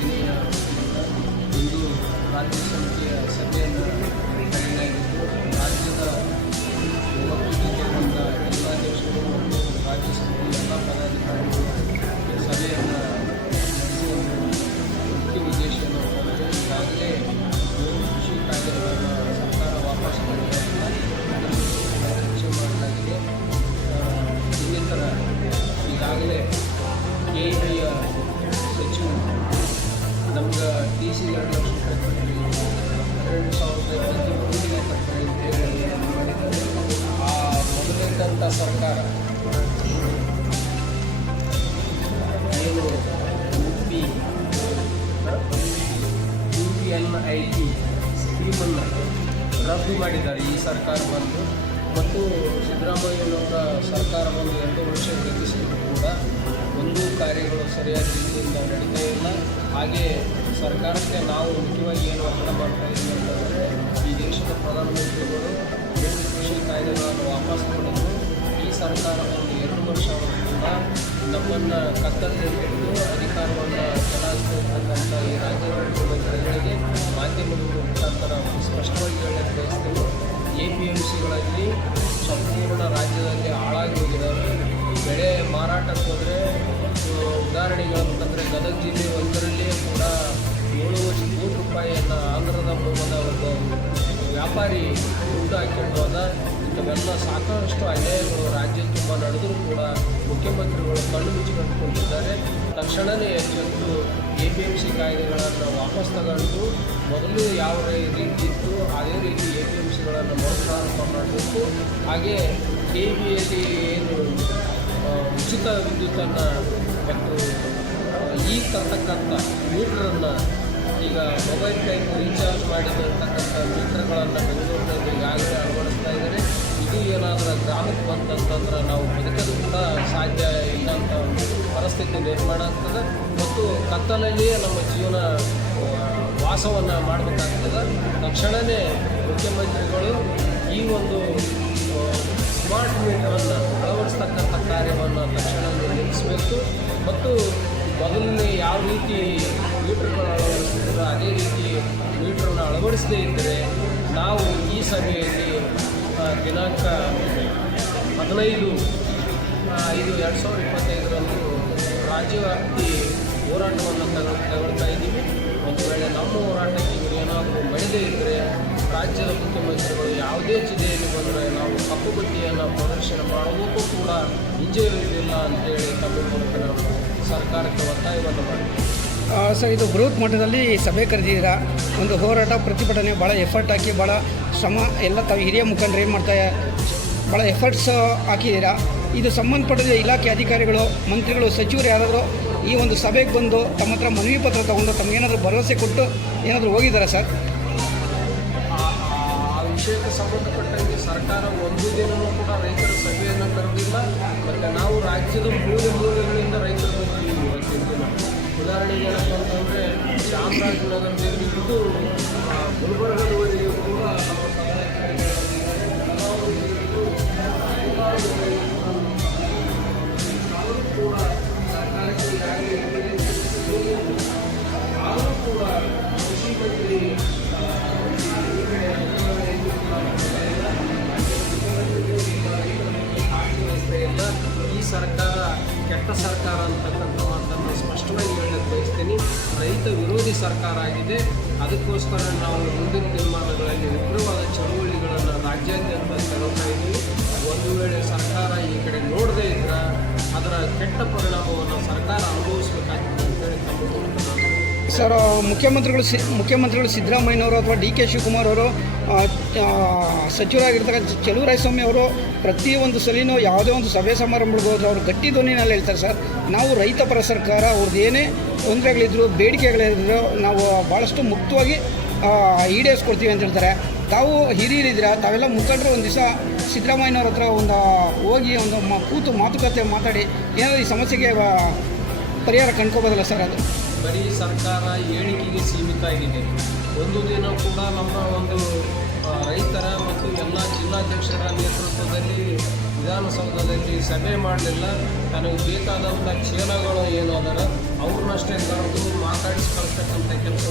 ಸೇನೆಯ ಇಂದು ರಾಜ್ಯ ಸಮಿತಿಯ ಸಭೆಯನ್ನು ಕರೆಯಲಾಗಿದ್ದು ರಾಜ್ಯದ ಒಕ್ಕೂಟಕ್ಕೆ ಬಂದ ಜಿಲ್ಲಾಧ್ಯಕ್ಷರು ಮತ್ತು ರಾಜ್ಯ ಸಮಿತಿ ಎಲ್ಲ ಪದಾಧಿಕಾರಿಗಳು ಸಭೆಯನ್ನು ನಡೆಸಿ ಮುಖ್ಯ ಉದ್ದೇಶವನ್ನು ಈಗಾಗಲೇ ಕೃಷಿ ಕಾಯ್ದೆಗಳನ್ನು ಸರ್ಕಾರ ವಾಪಸ್ ಪರೀಕ್ಷೆ ಮಾಡಲಾಗಿದೆ ಇನ್ನಿತರ ಈಗಾಗಲೇ ಕೆ ನಮ್ಗೆ ಡಿ ಸಿ ಎರಡು ಲಕ್ಷ ಹನ್ನೆರಡು ಸಾವಿರದ ಕಟ್ತಾರೆ ಅಂತೇಳಿ ಆ ಮೊದಲಿದ್ದಂಥ ಸರ್ಕಾರ ಏನು U P U P N I T ಸ್ಕೀಮನ್ನು ರದ್ದು ಮಾಡಿದ್ದಾರೆ ಈ ಸರ್ಕಾರ ಬಂದು ಮತ್ತು ಸಿದ್ದರಾಮಯ್ಯನವರ ಸರ್ಕಾರ ಬಂದು ಎರಡು ವರ್ಷ ಗತಿಸಿದ್ರು ಕೂಡ ಒಂದು ಕಾರ್ಯಗಳು ಸರಿಯಾದ ರೀತಿಯಿಂದ ನಡೀತಾ ಇಲ್ಲ. ಹಾಗೆ ಸರ್ಕಾರಕ್ಕೆ ನಾವು ಮುಖ್ಯವಾಗಿ ಏನು ಒತ್ತಡ ಮಾಡ್ತಾ ಇದ್ದೀವಿ ಅಂತಂದರೆ ಈ ದೇಶದ ಪ್ರಧಾನಮಂತ್ರಿಗಳು ಮೂರು ಕೃಷಿ ಕಾಯ್ದೆಗಳನ್ನು ವಾಪಸ್ ಪಡೆದು ಈ ಸರ್ಕಾರ ಒಂದು ಎರಡು ವರ್ಷ ನಮ್ಮನ್ನು ಕತ್ತಲಿಟ್ಟು ಅಧಿಕಾರವನ್ನು ಚಲಾಯಿಸ್ತಕ್ಕಂಥ ಈ ರಾಜ್ಯದ ಮುಖ್ಯಮಂತ್ರಿಗಳಿಗೆ ಮಾಧ್ಯಮದ ಮುಖಾಂತರ ಸ್ಪಷ್ಟವಾಗಿ ಹೇಳಕ್ಕೆ ಬಯಸ್ತೇವೆ ಎ ಪಿ ಎಂ ಸಿಗಳಲ್ಲಿ ಸಂಪೂರ್ಣ ರಾಜ್ಯದಲ್ಲಿ ಹಾಳಾಗಿ ಹೋಗಿದ್ದಾರೆ. ಬೆಳೆ ಮಾರಾಟಕ್ಕೆ ಹೋದರೆ, ಉದಾಹರಣೆಗೆ ಅಂತಂದರೆ ಗದಗ ಜಿಲ್ಲೆ ಒಂದರಲ್ಲಿ ಕೂಡ ಏಳು ವರ್ಷ ಮೂರು ರೂಪಾಯಿಯನ್ನು ಆಂಧ್ರದ ಮೂಲದ ಒಂದು ವ್ಯಾಪಾರಿ ದುಡ್ಡು ಹಾಕಿಕೊಂಡು ಹೋದ. ಇಂಥವೆಲ್ಲ ಸಾಕಷ್ಟು ಅನ್ಯಾಯಗಳು ರಾಜ್ಯ ತುಂಬ ನಡೆದರೂ ಕೂಡ ಮುಖ್ಯಮಂತ್ರಿಗಳು ಕಣ್ಣು ಮುಚ್ಚಿಕೊಂಡಿದ್ದಾರೆ ತಕ್ಷಣವೇ ಎಚ್ಚೆತ್ತು ಎ ಪಿ ಎಂ ಸಿ ಕಾಯ್ದೆಗಳನ್ನು ವಾಪಸ್ ತಗೊಂಡು ಮೊದಲು ಯಾವ ರೀತಿ ಇತ್ತು ಅದೇ ರೀತಿ ಎ ಪಿ ಎಂ ಸಿಗಳನ್ನು ಮರುಪ್ರಾರಂಭ ಮಾಡಬೇಕು. ಹಾಗೆ ಕೆ ವಿಯಲ್ಲಿ ಏನು ಉಚಿತ ವಿದ್ಯುತ್ತನ್ನು ಮತ್ತು ಈಗ ತರ್ತಕ್ಕಂಥ ಮೀಟ್ರನ್ನು ಈಗ ಮೊಬೈಲ್ ಟೈಮ್ ರೀಚಾರ್ಜ್ ಮಾಡಿರ್ತಕ್ಕಂಥ ಮೀಟ್ರ್ಗಳನ್ನು ಬೆಂಗಳೂರಿನಲ್ಲಿ ಈಗಾಗಲೇ ಅಳವಡಿಸ್ತಾ ಇದ್ದಾರೆ. ಇದು ಏನಾದರೂ ಗ್ರಾಮಕ್ಕೆ ಬಂತಂತಂದ್ರೆ ನಾವು ಬದುಕೋದು ಕೂಡ ಸಾಧ್ಯ ಇಲ್ಲಂಥ ಒಂದು ಪರಿಸ್ಥಿತಿ ನಿರ್ಮಾಣ ಆಗ್ತದೆ. ಮತ್ತು ಕತ್ತಲಲ್ಲಿಯೇ ನಮ್ಮ ಜೀವನ ವಾಸವನ್ನು ಮಾಡಬೇಕಾಗ್ತದೆ. ತಕ್ಷಣವೇ ಮುಖ್ಯಮಂತ್ರಿಗಳು ಈ ಒಂದು ಸ್ಮಾರ್ಟ್ ಮೀಟರನ್ನು ಅಳವಡಿಸ್ತಕ್ಕಂಥ ಕಾರ್ಯವನ್ನು ತಕ್ಷಣ ನಿಲ್ಲಿಸಬೇಕು. ಮತ್ತು ಮೊದಲನೇ ಯಾವ ರೀತಿ ಮೀಟರ್ಗಳನ್ನು ಅಳವಡಿಸ್ತಿದ್ರು ಅದೇ ರೀತಿ ಮೀಟ್ರನ್ನು ಅಳವಡಿಸದೇ ಇದ್ದರೆ ನಾವು ಈ ಸಭೆಯಲ್ಲಿ ದಿನಾಂಕ ಹದಿನೈದು ಐದು ಎರಡು ಸಾವಿರದ ಇಪ್ಪತ್ತೈದರಂದು ರಾಜ್ಯವ್ಯಾಪ್ತಿ ಹೋರಾಟವನ್ನು ತಗೊ, ತಗೊಳ್ತಾ ಇದ್ದೀವಿ. ಒಂದು ವೇಳೆ ನಮ್ಮ ಹೋರಾಟಕ್ಕೆ ಏನಾದರೂ ಬೆಳೆದೇ ಇದ್ದರೆ ರಾಜ್ಯದ ಮುಖ್ಯಮಂತ್ರಿಗಳು ಯಾವುದೇ ಜಿಲ್ಲೆಯಲ್ಲಿ ಬಂದರೆ ನಾವು ಕಪ್ಪು ಬಟ್ಟೆಯನ್ನು ಪ್ರದರ್ಶನ ಮಾಡೋದಕ್ಕೂ ಕೂಡ. ಹಿಂಜರಿಯುವುದಿಲ್ಲ ಅಂತೇಳಿ ತಮ್ಮ ಮೂಲಕ ಸರ್ಕಾರಕ್ಕೆ ಒತ್ತಾಯವನ್ನು ಮಾಡಿದ್ದೀವಿ ಆ, ಸರ್ ಇದು ಬೃಹತ್ ಮಟ್ಟದಲ್ಲಿ ಸಭೆ ಕರೆದಿದ್ದೀರಾ. ಒಂದು ಹೋರಾಟ ಪ್ರತಿಭಟನೆ ಭಾಳ ಎಫರ್ಟ್ ಹಾಕಿ ಭಾಳ ಶ್ರಮ ಎಲ್ಲ ತಾವು ಹಿರಿಯ ಮುಖಂಡರು ಏನು ಮಾಡ್ತಾ ಭಾಳ ಎಫರ್ಟ್ಸ್ ಹಾಕಿದ್ದೀರಾ. ಇದು ಸಂಬಂಧಪಟ್ಟಿದ ಇಲಾಖೆ ಅಧಿಕಾರಿಗಳು ಮಂತ್ರಿಗಳು ಸಚಿವರು ಯಾರಾದರೂ ಈ ಒಂದು ಸಭೆಗೆ ಬಂದು ತಮ್ಮ ಹತ್ರ ಮನವಿ ಪತ್ರ ತಗೊಂಡು ತಮಗೇನಾದರೂ ಭರವಸೆ ಕೊಟ್ಟು ಏನಾದರೂ ಹೋಗಿದ್ದಾರಾ ಸರ್? ಆ- ವಿಷಯಕ್ಕೆ ಸಂಬಂಧಪಟ್ಟಂತೆ ಸರ್ಕಾರ ಒಂದು ದಿನವೂ ಕೂಡ ರೈತರ ಸಭೆಯನ್ನು ಕರೆದಿಲ್ಲ. ಮತ್ತು ನಾವು ರಾಜ್ಯದ ಮೂಲೆ ಮೂಲೆಗಳಿಂದ ಉದಾಹರಣೆಗೆ ಏನಪ್ಪ ಅಂತಂದರೆ ಚಾಮರಾಜನಗರದಲ್ಲಿ ಗುಲ್ಬರ್ಗದವರೆಗೆ ಗುಲ್ಬರ್ಗದವರೆಗೂ ವಿರೋಧಿ ಸರ್ಕಾರ ಆಗಿದೆ. ಅದಕ್ಕೋಸ್ಕರ ನಾವು ಮುಂದಿನ ದಿನಮಾನಗಳಲ್ಲಿ ಉಗ್ರವಾದ ಚಳುವಳಿಗಳನ್ನು ರಾಜ್ಯಾದ್ಯಂತ ತಗೊಳ್ತಾ ಸರ್, ಮುಖ್ಯಮಂತ್ರಿಗಳು ಸಿ ಮುಖ್ಯಮಂತ್ರಿಗಳು ಸಿದ್ದರಾಮಯ್ಯನವರು ಅಥವಾ ಡಿ ಕೆ ಶಿವಕುಮಾರ್ ಅವರು ಸಚಿವರಾಗಿರ್ತಕ್ಕಂಥ ಚಲುವರಾಯಸ್ವಾಮಿ ಅವರು ಪ್ರತಿಯೊಂದು ಸಲಿನೂ ಯಾವುದೇ ಒಂದು ಸಭೆ ಸಮಾರಂಭಗಳಿಗೆ ಹೋದ್ರೆ ಅವರು ಗಟ್ಟಿ ಧ್ವನಿನಲ್ಲಿ ಹೇಳ್ತಾರೆ ಸರ್. ನಾವು ರೈತ ಪರ ಸರ್ಕಾರ ಅವ್ರದ್ದು ಏನೇ ತೊಂದರೆಗಳಿದ್ರು, ಬೇಡಿಕೆಗಳಿದ್ರು ನಾವು ಭಾಳಷ್ಟು ಮುಕ್ತವಾಗಿ ಈಡೇರಿಸ್ಕೊಡ್ತೀವಿ ಅಂತ ಹೇಳ್ತಾರೆ. ತಾವು ಹಿರಿಯರಿದ್ದೀರಾ? ತಾವೆಲ್ಲ ಮುಖಂಡರು ಒಂದು ದಿವಸ ಸಿದ್ದರಾಮಯ್ಯನವ್ರ ಹತ್ರ ಒಂದು, ಹೋಗಿ ಒಂದು ಕೂತು ಮಾತುಕತೆ ಮಾತಾಡಿ, ಏನಾದರೂ ಈ ಸಮಸ್ಯೆಗೆ ಪರಿಹಾರ ಕಂಡ್ಕೋಬೋದಲ್ಲ ಸರ್ ಅದು? ಬರೀ ಸರ್ಕಾರ ಹೇಳಿಕೆಗೆ ಸೀಮಿತ ಆಗಿದೆ. ಒಂದು ದಿನ ಕೂಡ ನಮ್ಮ ಒಂದು ರೈತರ ಮತ್ತು ಎಲ್ಲ ಜಿಲ್ಲಾಧ್ಯಕ್ಷರ ನೇತೃತ್ವದಲ್ಲಿ, ವಿಧಾನಸೌಧದಲ್ಲಿ ಸಭೆ ಮಾಡಲಿಲ್ಲ. ತನಗೆ ಬೇಕಾದಂಥ ಚೀಲಗಳು ಏನು ಅವ್ರನ್ನಷ್ಟೇ ಕರೆದು ಮಾತಾಡಿಸ್ಕೊಳ್ತಕ್ಕಂಥ ಕೆಲಸ